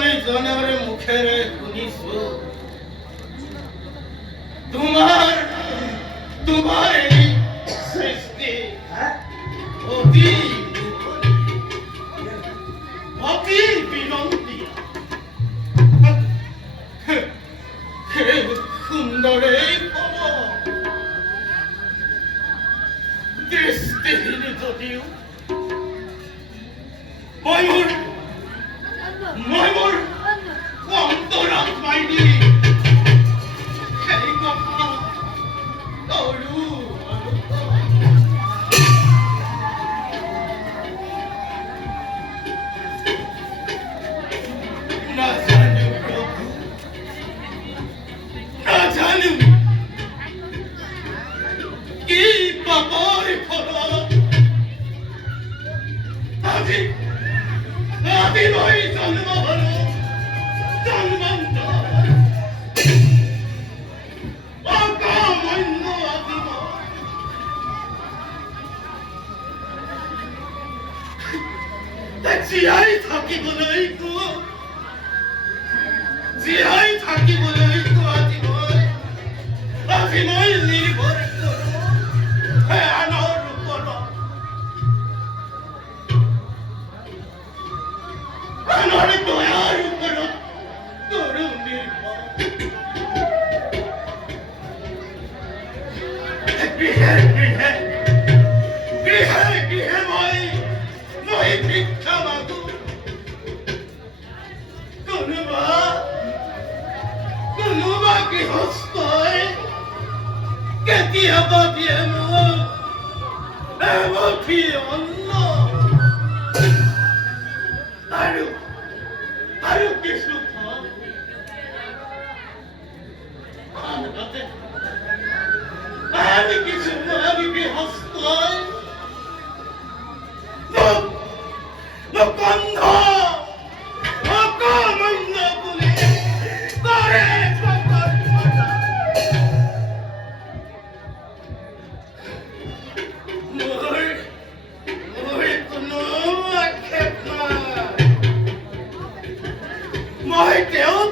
জনৰে মুখেৰে শুনিছো তোমাৰ এই সৃষ্টি অতি অতি বিনন্দী সুন্দৰেই হব দৃষ্টিহীন যদিও মই মোৰ অন্তৰাত্মাই দি সেই কথা কৰো নাজানো প্ৰভু নাজানো কি পাপৰ ফলত আজি মই জন্ম হলো জন্মান্তৰ অকামন্য আজি মই জীয়াই থাকিবলৈ আজি মই নিৰ্ভৰ কৰো আনৰ ওপৰত আনৰ দয়াৰ ওপৰত কৰো নিৰ্ভৰ গৃহে মই ভিক্ষা মাগো কোনোবা গৃহস্থই কেতিয়াবা দিয়ে মোক এমুঠি অন্ন আৰু কিছু ফল আনহাতে কিছুমান গৃহস্থই মোক অন্ধ অকমান্য বুলি কৰে মই তেওঁক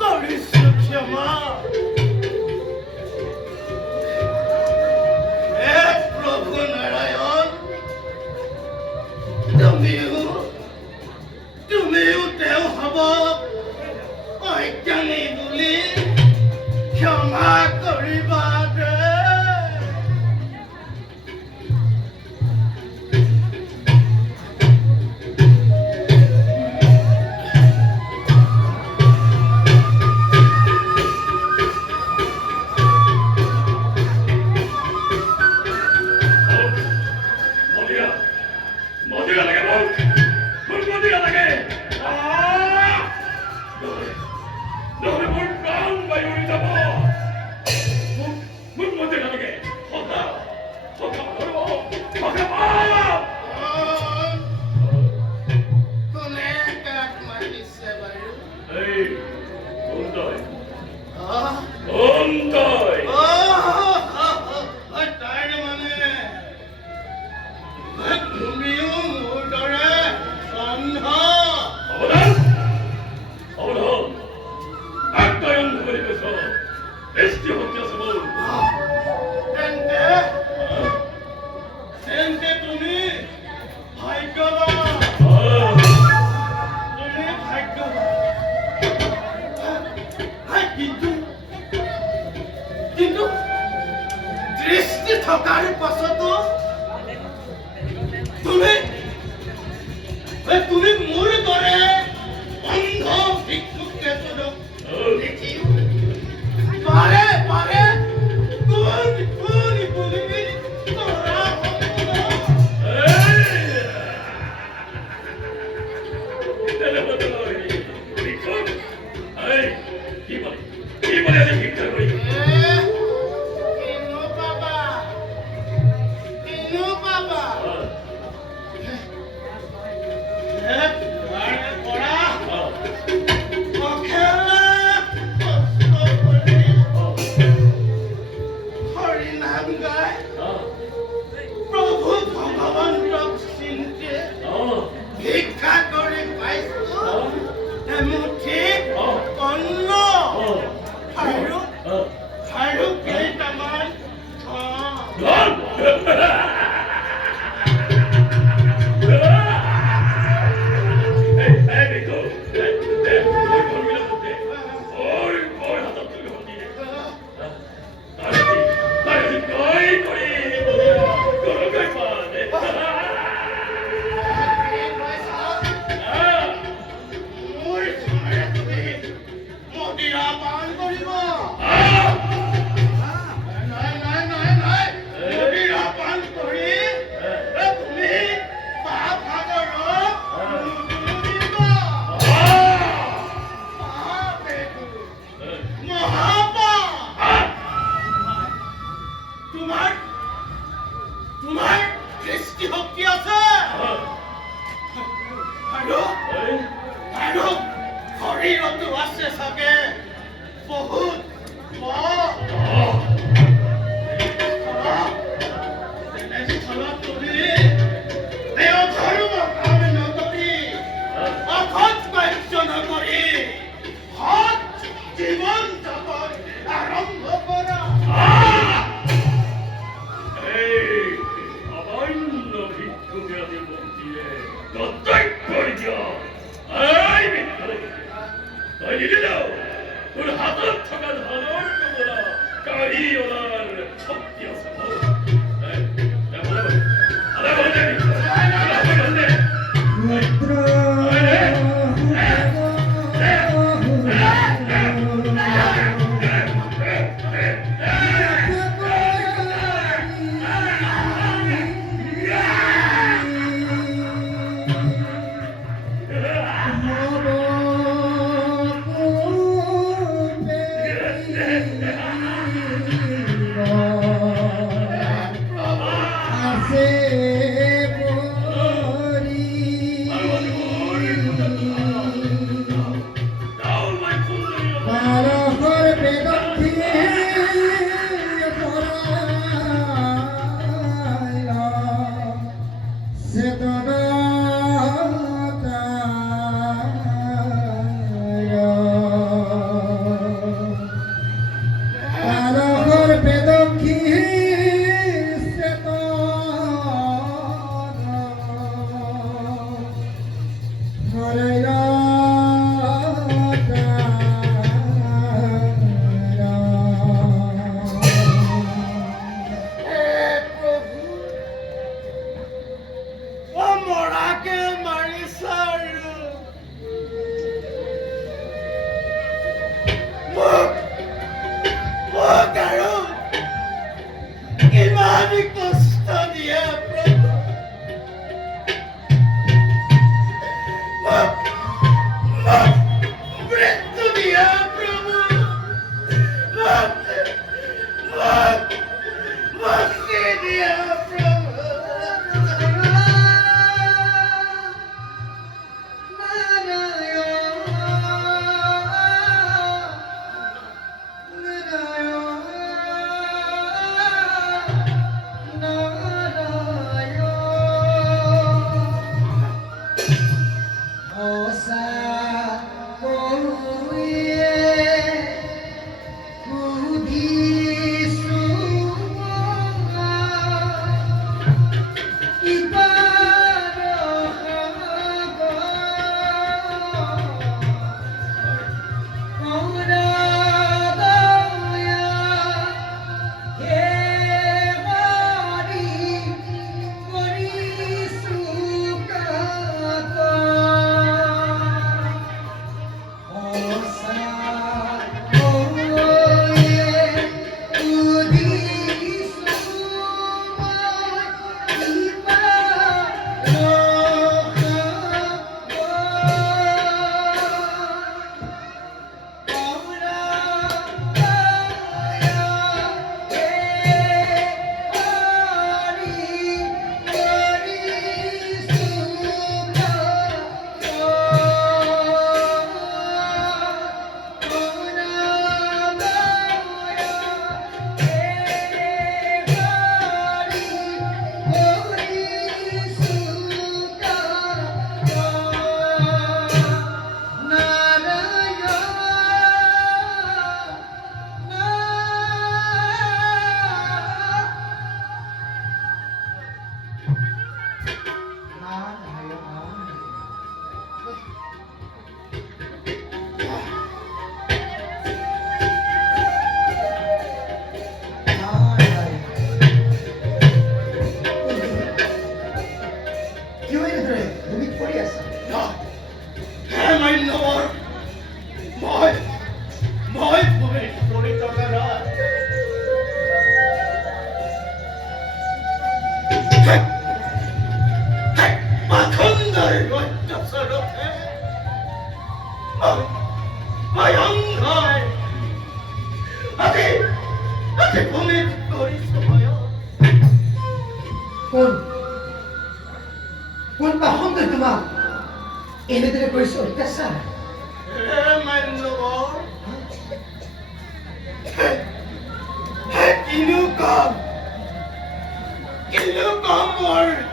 কৰিছো ক্ষমা হে প্ৰভু নাৰায়ণ তুমিও তেওঁ হব অজ্ঞানী বুলি ক্ষমা কৰিবা দে কিন্তু দৃষ্টি থকাৰ পাছতো তুমি মোৰ দৰে অন্ধ ভিক্ষুক পাৰে কোন বুলি কৰা 이혼할 첩이어서 내가 보내버려. 내가 얘네들의 벌써 어디 갔어? 만노 이누가 뭘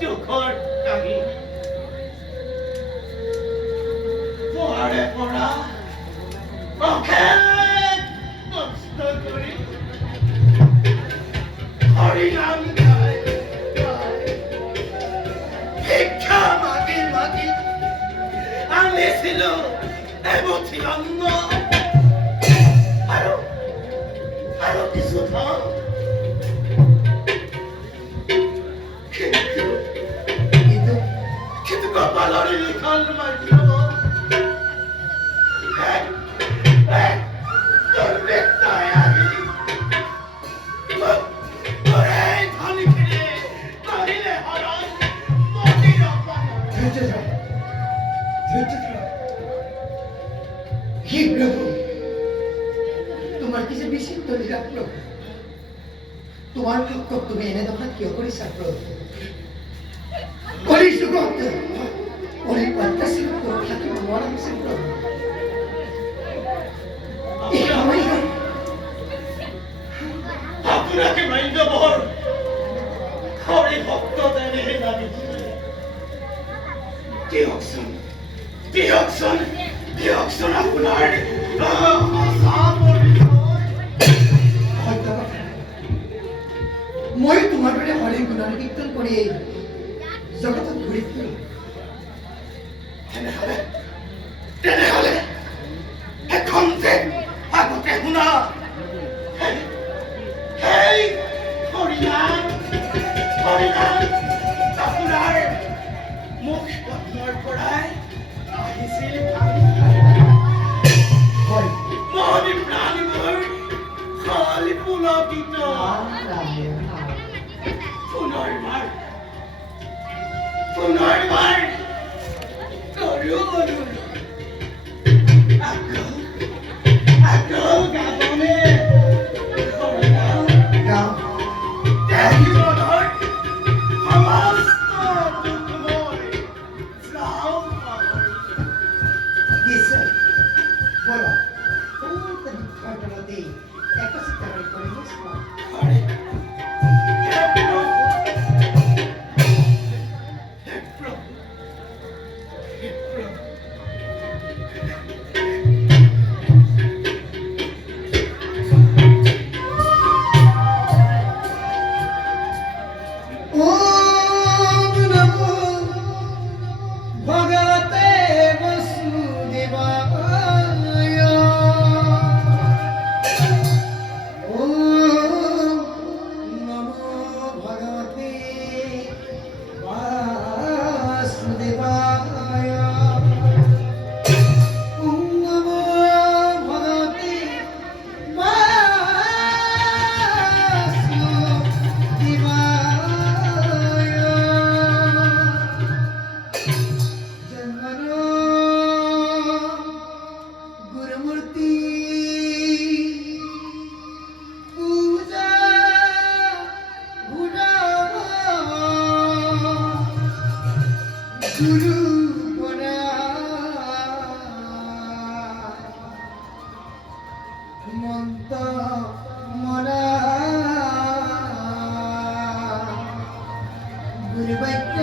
죽을 땅이 뭐래 보라 오케이 nostalgia 어린아이가 비켜마기 아니시노 에모티언노 하루 কিছু থাক কিন্তু কিন্তু কপালের লিখন মাইল তোর বেটায় আমি ওরে ধনী ফিরে করিলে হরণ মতির অপমান ধৈর্য ধর, ধৈর্য ধর। হে প্রভু, তোমার কিছু বেশি তৈরি রাখলো, তোমার লক্ষ্য তুমি এনে দেখা কিয় কৰিছা প্ৰভু? কলি যুগত কলি প্ৰত্যাশী থাকিব নোৱাৰা হৈছে প্ৰভু। এই সময়ত আপনাকে মাইন্দ বর হরি ভক্ত দেনে লাগিছে দিয়কচোন আপোনাৰ সত্য কথা, মই তোমাৰ দৰে হৰিৰ গুণৰ কীৰ্তন কৰি জগতত ঘূৰি ফুৰো। তেনেহলে এখন যে আগতে শুনা হেই হৰিনাম আপোনাৰ মুখ পদ্মৰ পৰাই আহিছিল হয়, মহনি প্ৰাণীবোৰ খালি পুলকিত পুনৰবাৰ কৰো আগ্ৰহ গাবনে হৰিনাম গাঁও জীৱনৰ সমস্ত দুখ মই যাওঁ পাহৰি নিশ্চয় বলো ঘটনাতেই একচিত হৈ পৰিৱেশ হৰে হে প্ৰভু ওম নমো ভগবতে বসুদেবায়। ওম নমো ভগবতে বাসুদেবায়। ওম নমো ভগবতে গুরুমূর্তি পূজা গুরু পরা মন্ত মরা গুরু বাক্য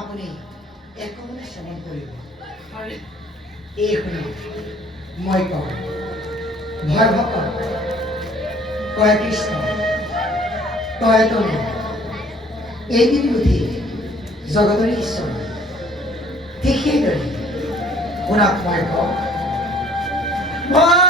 আপুনি একমনে শ্ৰৱণ কৰিব। এই শুনক, মই কওঁ, ভয় ভকত কয় কৃষ্ণ কয় তনু, এই বিভূতি জগতৰ ঈশ্বৰ। ঠিক সেইদৰে শুনক, মই কওঁ, ভয়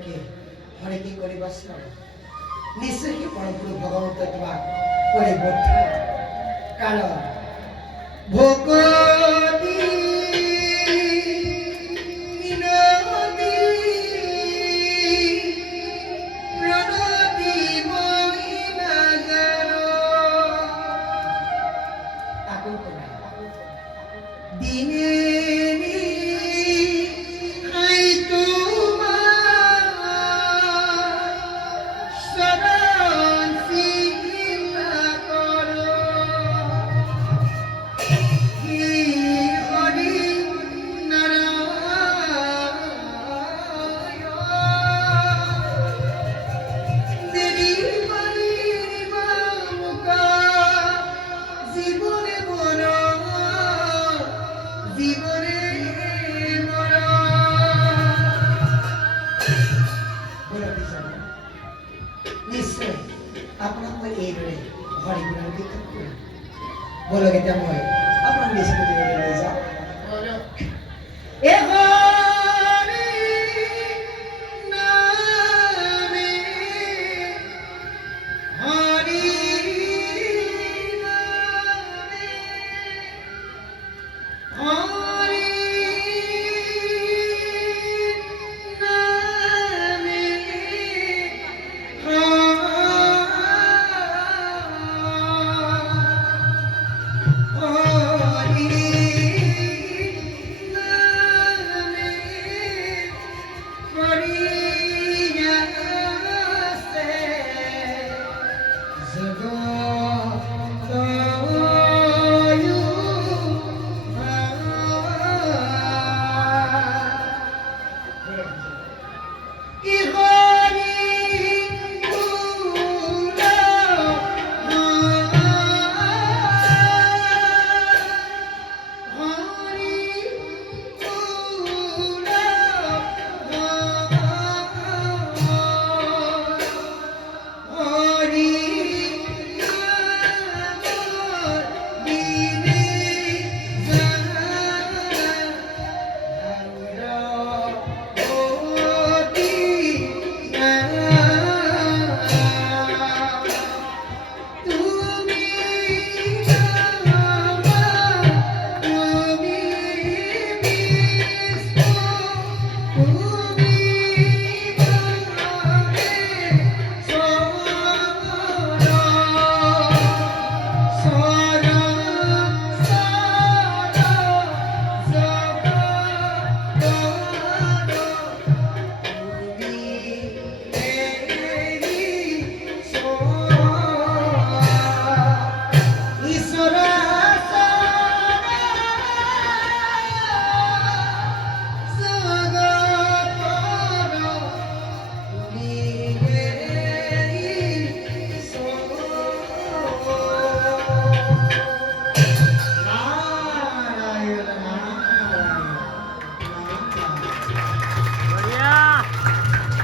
লোককে হরে কি কৰিব শ্ৰৱণ নিশ্চয় কি পৰমপুৰুষ ভগৱন্তই তোমাক কৰিব কাৰণ ভকতি মিনতি প্ৰণতি মহিমা গান আকৌ কবা দিনে নিশ্চয় আপোনাক মই এইদৰে হৰি গুণ কীৰ্তন কৰিম বলক এতিয়া মই আপোনাক নিশ্চয় লৈ যাওঁ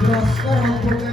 পুরস্কার সম্পর্কে